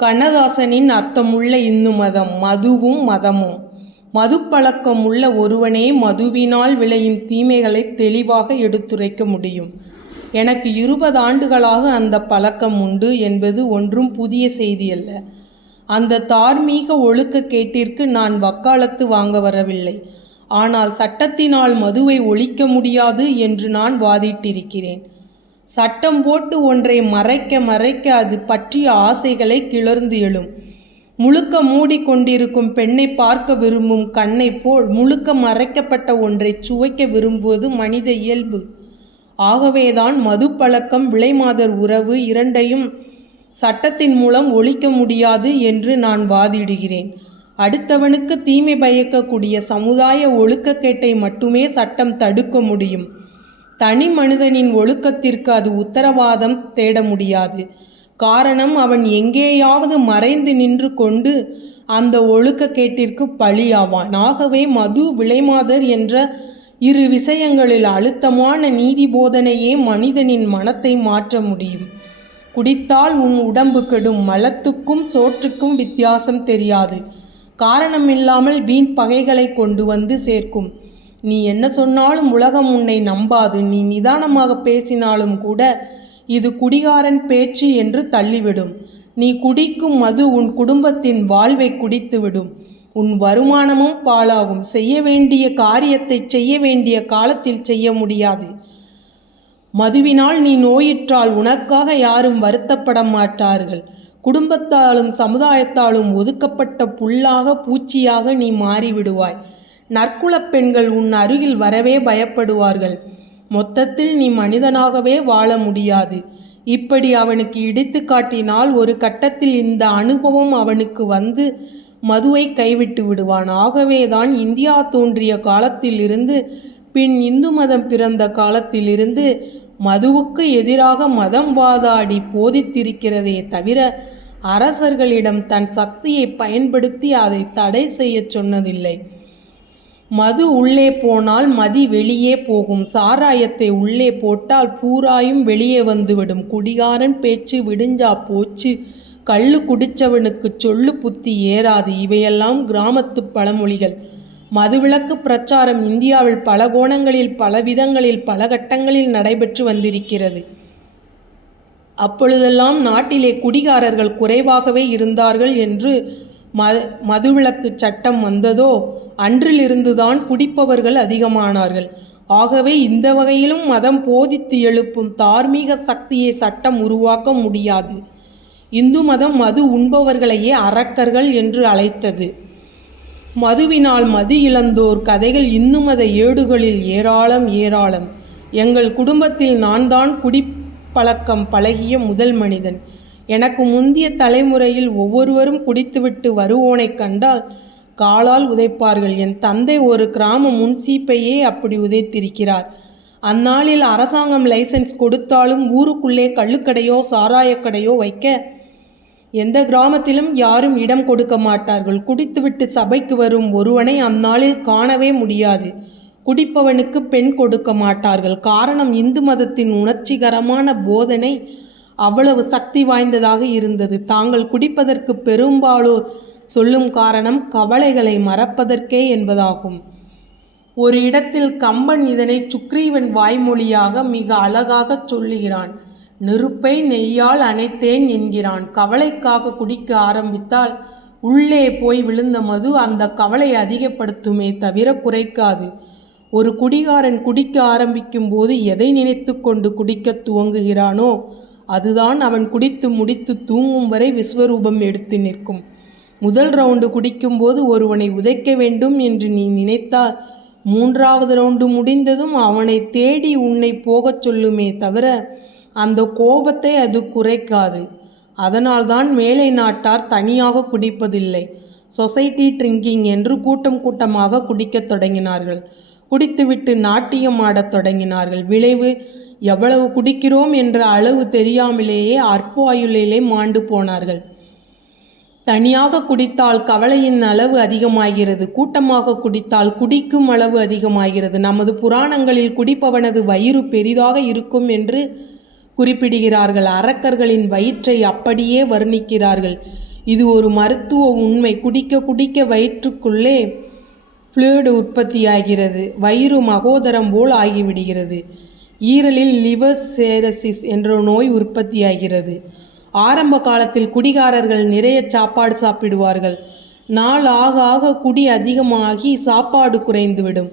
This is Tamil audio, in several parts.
கண்ணதாசனின் அர்த்தமுள்ள இந்து மதம் மதுவும் மதமும். மதுப்பழக்கம் உள்ள ஒருவனே மதுவினால் விளையும் தீமைகளை தெளிவாக எடுத்துரைக்க முடியும். எனக்கு 20 ஆண்டுகளாக அந்த பழக்கம் உண்டு என்பது ஒன்றும் புதிய செய்தியல்ல. அந்த தார்மீக ஒழுக்கக்கேட்டிற்கு நான் வக்காலத்து வாங்க வரவில்லை. ஆனால் சட்டத்தினால் மதுவை ஒழிக்க முடியாது என்று நான் வாதிட்டிருக்கிறேன். சட்டம் போட்டு ஒன்றை மறைக்க அது பற்றிய ஆசைகளை கிளர்ந்து எழும். முழுக்க மூடிக்கொண்டிருக்கும் பெண்ணை பார்க்க விரும்பும் கண்ணை போல் முழுக்க மறைக்கப்பட்ட ஒன்றை சுவைக்க விரும்புவது மனித இயல்பு. ஆகவேதான் மது பழக்கம் விலைமாதர் உறவு இரண்டையும் சட்டத்தின் மூலம் ஒழிக்க முடியாது என்று நான் வாதிடுகிறேன். அடுத்தவனுக்கு தீமை பயக்கக்கூடிய சமுதாய ஒழுக்கக்கேட்டை மட்டுமே சட்டம் தடுக்க முடியும். தனி மனிதனின் ஒழுக்கத்திற்கு அது உத்தரவாதம் தேட முடியாது. காரணம், அவன் எங்கேயாவது மறைந்து நின்று கொண்டு அந்த ஒழுக்கக்கேட்டிற்கு பலியாவான். ஆகவே மது விலைமாதர் என்ற இரு விஷயங்களில் அழுத்தமான நீதி போதனையே மனிதனின் மனத்தை மாற்ற முடியும். குடித்தால் உன் உடம்பு கெடும். மலத்துக்கும் சோற்றுக்கும் வித்தியாசம் தெரியாது. காரணமில்லாமல் வீண் பகைகளை கொண்டு வந்து சேர்க்கும். நீ என்ன சொன்னாலும் உலகம் உன்னை நம்பாது. நீ நிதானமாக பேசினாலும் கூட இது குடிகாரன் பேச்சு என்று தள்ளிவிடும். நீ குடிக்கும் மது உன் குடும்பத்தின் வாழ்வை குடித்துவிடும். உன் வருமானமும் பாழாகும். செய்ய வேண்டிய காரியத்தை செய்ய வேண்டிய காலத்தில் செய்ய முடியாது. மதுவினால் நீ நோயிற்றால் உனக்காக யாரும் வருத்தப்பட மாட்டார்கள். குடும்பத்தாலும் சமுதாயத்தாலும் ஒதுக்கப்பட்ட புல்லாக பூச்சியாக நீ மாறிவிடுவாய். நற்குலப் பெண்கள் உன் அருகில் வரவே பயப்படுவார்கள். மொத்தத்தில் நீ மனிதனாகவே வாழ முடியாது. இப்படி அவனுக்கு இடித்து காட்டினால் ஒரு கட்டத்தில் இந்த அனுபவம் அவனுக்கு வந்து மதுவை கைவிட்டு விடுவான். ஆகவேதான் இந்தியா தோன்றிய காலத்திலிருந்து பின் இந்து மதம் பிறந்த காலத்திலிருந்து மதுவுக்கு எதிராக மதம் வாதாடி போதித்திருக்கிறதே தவிர அரசர்களிடம் தன் சக்தியை பயன்படுத்தி அதை தடை செய்ய சொன்னதில்லை. மது உள்ளே போனால் மதி வெளியே போகும். சாராயத்தை உள்ளே போட்டால் பூராயும் வெளியே வந்துவிடும். குடிகாரன் பேச்சு விடிஞ்சா போச்சு. கள்ளு குடிச்சவனுக்கு சொல்லு புத்தி ஏறாது. இவையெல்லாம் கிராமத்து பழமொழிகள். மதுவிலக்கு பிரச்சாரம் இந்தியாவில் பல கோணங்களில் பல விதங்களில் பல கட்டங்களில் நடைபெற்று வந்திருக்கிறது. அப்பொழுதெல்லாம் நாட்டிலே குடிகாரர்கள் குறைவாகவே இருந்தார்கள் என்று மதுவிலக்கு சட்டம் வந்ததோ அன்றிலிருந்துதான் குடிப்பவர்கள் அதிகமானார்கள். ஆகவே இந்த வகையிலும் மதம் போதித்து எழுப்பும் தார்மீக சக்தியை சட்டம் உருவாக்க முடியாது. இந்து மதம் மது உண்பவர்களையே அரக்கர்கள் என்று அழைத்தது. மதுவினால் மது இழந்தோர் கதைகள் இந்து மத ஏடுகளில் ஏராளம் ஏராளம். எங்கள் குடும்பத்தில் நான் தான் குடிப்பழக்கம் பழகிய முதல் மனிதன். எனக்கு முந்திய தலைமுறையில் ஒவ்வொருவரும் குடித்துவிட்டு வருவோனை கண்டால் காலால் உதைப்பார்கள். என் தந்தை ஒரு கிராம முன்சீப்பையே அப்படி உதைத்திருக்கிறார். அந்நாளில் அரசாங்கம் லைசன்ஸ் கொடுத்தாலும் ஊருக்குள்ளே கள்ளுக்கடையோ சாராயக்கடையோ வைக்க எந்த கிராமத்திலும் யாரும் இடம் கொடுக்க மாட்டார்கள். குடித்துவிட்டு சபைக்கு வரும் ஒருவனை அந்நாளில் காணவே முடியாது. குடிப்பவனுக்கு பெண் கொடுக்க மாட்டார்கள். காரணம், இந்து மதத்தின் உணர்ச்சிகரமான போதனை அவ்வளவு சக்தி வாய்ந்ததாக இருந்தது. தாங்கள் குடிப்பதற்கு பெரும்பாலோர் சொல்லும் காரணம் கவலைகளை மறப்பதற்கே என்பதாகும். ஒரு இடத்தில் கம்பன் இதனை சுக்ரீவன் வாய்மொழியாக மிக அழகாக சொல்லுகிறான். நெருப்பை நெய்யால் அணைத்தேன் என்கிறான். கவலைக்காக குடிக்க ஆரம்பித்தால் உள்ளே போய் விழுந்த மது அந்த கவலை அதிகப்படுத்துமே தவிர குறைக்காது. ஒரு குடிகாரன் குடிக்க ஆரம்பிக்கும் போது எதை நினைத்து கொண்டு குடிக்க துவங்குகிறானோ அதுதான் அவன் குடித்து முடித்து தூங்கும் வரை விஸ்வரூபம் எடுத்து நிற்கும். முதல் ரவுண்டு குடிக்கும்போது ஒருவனை உதைக்க வேண்டும் என்று நீ நினைத்தால் 3வது ரவுண்டு முடிந்ததும் அவனை தேடி உன்னை போகச் சொல்லுமே தவிர அந்த கோபத்தை அது குறைக்காது. அதனால்தான் மேலை நாட்டார் தனியாக குடிப்பதில்லை. சொசைட்டி ட்ரிங்கிங் என்று கூட்டம் கூட்டமாக குடிக்கத் தொடங்கினார்கள். குடித்துவிட்டு நாட்டியம் ஆடத் தொடங்கினார்கள். விளைவு, எவ்வளவு குடிக்கிறோம் என்ற அளவு தெரியாமலேயே அற்ப ஆயுளிலே மாண்டு போனார்கள். தனியாக குடித்தால் கவலையின் அளவு அதிகமாகிறது. கூட்டமாக குடித்தால் குடிக்கும் அளவு அதிகமாகிறது. நமது புராணங்களில் குடிப்பவனது வயிறு பெரிதாக இருக்கும் என்று குறிப்பிடுகிறார்கள். அரக்கர்களின் வயிற்றை அப்படியே வர்ணிக்கிறார்கள். இது ஒரு மருத்துவ உண்மை. குடிக்க குடிக்க வயிற்றுக்குள்ளே ஃப்ளூயிட் உற்பத்தியாகிறது. வயிறு மகோதரம் போல் ஆகிவிடுகிறது. ஈரலில் லிவர் சேரசிஸ் என்ற நோய் உற்பத்தியாகிறது. ஆரம்ப காலத்தில் குடிகாரர்கள் நிறைய சாப்பாடு சாப்பிடுவார்கள். நாள் ஆக ஆக குடி அதிகமாகி சாப்பாடு குறைந்துவிடும்.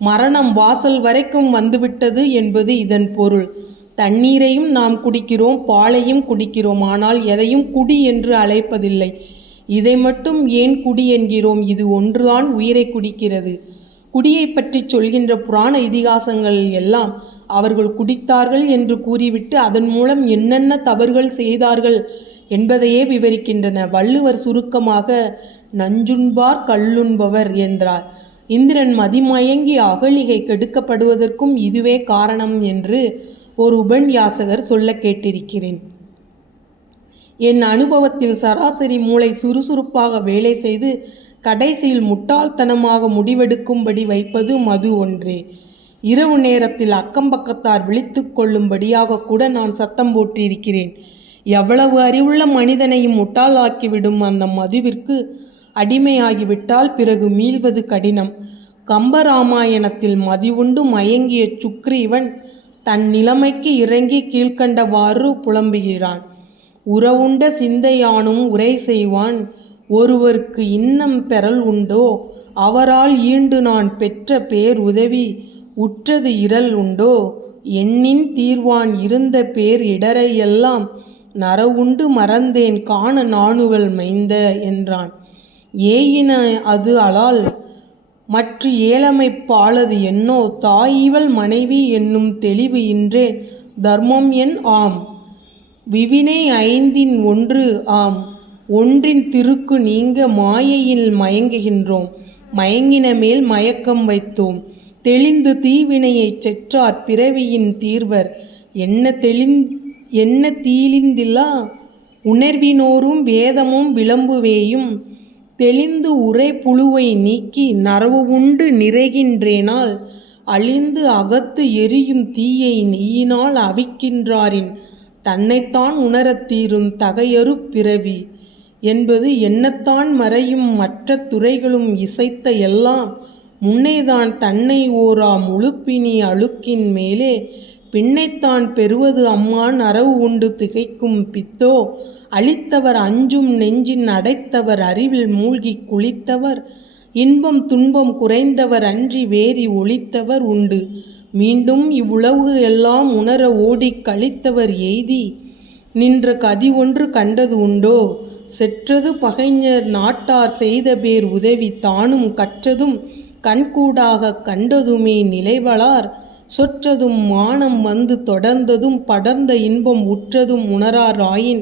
மரணம் வாசல் வரைக்கும் வந்துவிட்டது என்பது இதன் பொருள். தண்ணீரையும் நாம் குடிக்கிறோம், பாலையும் குடிக்கிறோம். ஆனால் எதையும் குடி என்று அழைப்பதில்லை. இதை மட்டும் ஏன் குடி என்கிறோம்? இது ஒன்றுதான் உயிரை குடிக்கிறது. குடியை பற்றி சொல்கின்ற புராண இதிகாசங்கள் எல்லாம் அவர்கள் குடித்தார்கள் என்று கூறிவிட்டு அதன் மூலம் என்னென்ன தவறுகள் செய்தார்கள் என்பதையே விவரிக்கின்றன. வள்ளுவர் சுருக்கமாக நஞ்சுண்பார் கள்ளுண்பவர் என்றார். இந்திரன் மதிமயங்கி அகலிகை கெடுக்கப்படுவதற்கும் இதுவே காரணம் என்று ஒரு உபன்யாசகர் சொல்ல கேட்டிருக்கிறேன். என் அனுபவத்தில் சராசரி மூளை சுறுசுறுப்பாக வேலை செய்து கடைசியில் முட்டாள்தனமாக முடிவெடுக்கும்படி வைப்பது மது ஒன்றே. இரவு நேரத்தில் அக்கம்பக்கத்தார் விழித்து கொள்ளும்படியாக கூட நான் சத்தம் போட்டிருக்கிறேன். எவ்வளவு அறிவுள்ள மனிதனையும் முட்டாளாக்கிவிடும் அந்த மதுவிற்கு அடிமையாகிவிட்டால் பிறகு மீள்வது கடினம். கம்பராமாயணத்தில் மதிவுண்டு மயங்கிய சுக்ரீவன் தன் நிலைமைக்கு இறங்கி கீழ்கண்டவாறு புலம்புகிறான். உறவுண்ட சிந்தையானும் உரை செய்வான், ஒருவருக்கு இன்னம் பெறல் உண்டோ, அவரால் ஈண்டு நான் பெற்ற பேர் உதவி உற்றது இரல் உண்டோ, எண்ணின் தீர்வான் இருந்த பேர் இடரையெல்லாம் நரவுண்டு மறந்தேன் காண நாணுவல் மைந்த என்றான். ஏயின அது அலால் மற்ற ஏழமைப்பாலது என்னோ, தாயிவள் மனைவி என்னும் தெளிவு இன்றே தர்மம் என் ஆம், விவினை ஐந்தின் ஒன்று ஆம், ஒன்றின் திருக்கு நீங்க மாயையில் மயங்குகின்றோம், மயங்கின மேல் மயக்கம் வைத்தோம், தெளிந்து தீவினையைச் செற்றார் பிறவியின் தீர்வர், என்ன தீளிந்திலா உணர்வினோரும் வேதமும் விளம்புவேயும், தெளிந்து உரை புழுவை நீக்கி நரவு உண்டு நிறைகின்றேனால், அழிந்து அகத்து எரியும் தீயை நெய்யினால் அவிக்கின்றாரின் தன்னைத்தான் உணரத் தீரும் தகையறு பிறவி என்பது எண்ணத்தான் மறையும் மற்ற துறைகளும் இசைத்த எல்லாம் முன்னைதான் தன்னை ஓரா முழுப்பினி அழுக்கின் மேலே பின்னைத்தான் பெறுவது அம்மான் அரவு உண்டு திகைக்கும் பித்தோ, அழித்தவர் அஞ்சும் நெஞ்சின் அடைத்தவர் அறிவில் மூழ்கி குளித்தவர், இன்பம் துன்பம் குறைந்தவர் அன்றி வேறி ஒழித்தவர் உண்டு, மீண்டும் இவ்வுலகு எல்லாம் உணர ஓடிக் கழித்தவர் எய்தி நின்ற கதி ஒன்று கண்டது உண்டோ, செற்றது பகைஞர் நாட்டார் செய்த பேர் உதவி தானும் கற்றதும் கண்கூடாக கண்டதுமே நிலைவளார், சொற்றதும் மானம் வந்து தொடர்ந்ததும் படர்ந்த இன்பம் உற்றதும் உணரார் ஆயின்,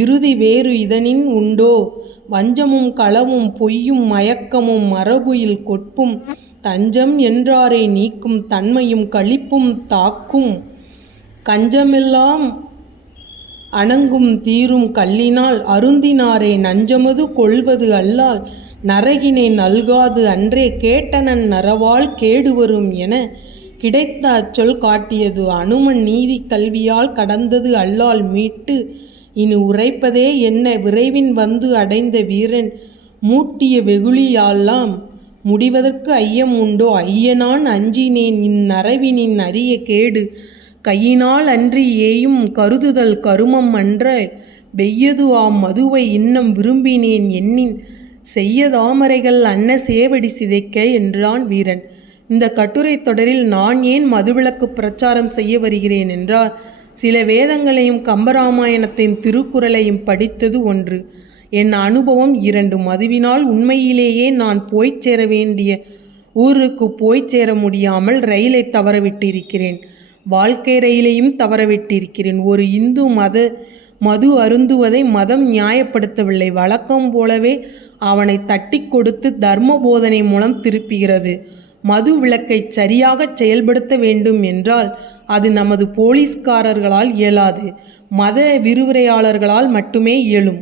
இறுதி வேறு இதனின் உண்டோ, வஞ்சமும் களவும் பொய்யும் மயக்கமும் மரபுயில் கொட்பும் தஞ்சம் என்றாரை நீக்கும் தன்மையும் களிப்பும் தாக்கும், கஞ்சமெல்லாம் அணங்கும் தீரும் கல்லினால் அருந்தினாரே நஞ்சமது கொள்வது அல்லால், நரகினை நல்காது அன்றே கேட்டனன் நரவால் கேடுவரும் என கிடைத்த அச்சொல் காட்டியது, அனுமன் நீதி கல்வியால் கடந்தது அல்லால் மீட்டு இனி உரைப்பதே என்ன, விரைவின் வந்து அடைந்த வீரன் மூட்டிய வெகுளியால்லாம் முடிவதற்கு ஐயம் உண்டோ, ஐயனான் அஞ்சினேன் இந்நரவினின் அரிய கேடு, கையினால் அன்றி ஏயும் கருதுதல் கருமம் அன்ற, வெய்யது ஆம் மதுவை இன்னம் விரும்பினேன் எண்ணின், செய்ய தாமரைகள் அன்ன சேவடி சிதைக்க என்றான் வீரன். இந்த கட்டுரை தொடரில் நான் ஏன் மதுவிலக்கு பிரச்சாரம் செய்ய வருகிறேன் என்றால், சில வேதங்களையும் கம்பராமாயணத்தின் திருக்குறளையும் படித்தது ஒன்று. என் அனுபவம் 2. மதுவினால் உண்மையிலேயே நான் போய்ச் சேர வேண்டிய ஊருக்கு போய்ச் சேர முடியாமல் ரயிலை தவறவிட்டிருக்கிறேன். வாழ்க்கை ரயிலையும் தவறவிட்டிருக்கிறேன். ஒரு இந்து மது அருந்துவதை மதம் நியாயப்படுத்தவில்லை. வழக்கம் போலவே அவனை தட்டி கொடுத்து தர்ம போதனை மூலம் திருப்புகிறது. மது விலக்கை சரியாக செயல்படுத்த வேண்டும் என்றால் அது நமது போலீஸ்காரர்களால் இயலாது, மத விரிவுரையாளர்களால் மட்டுமே இயலும்.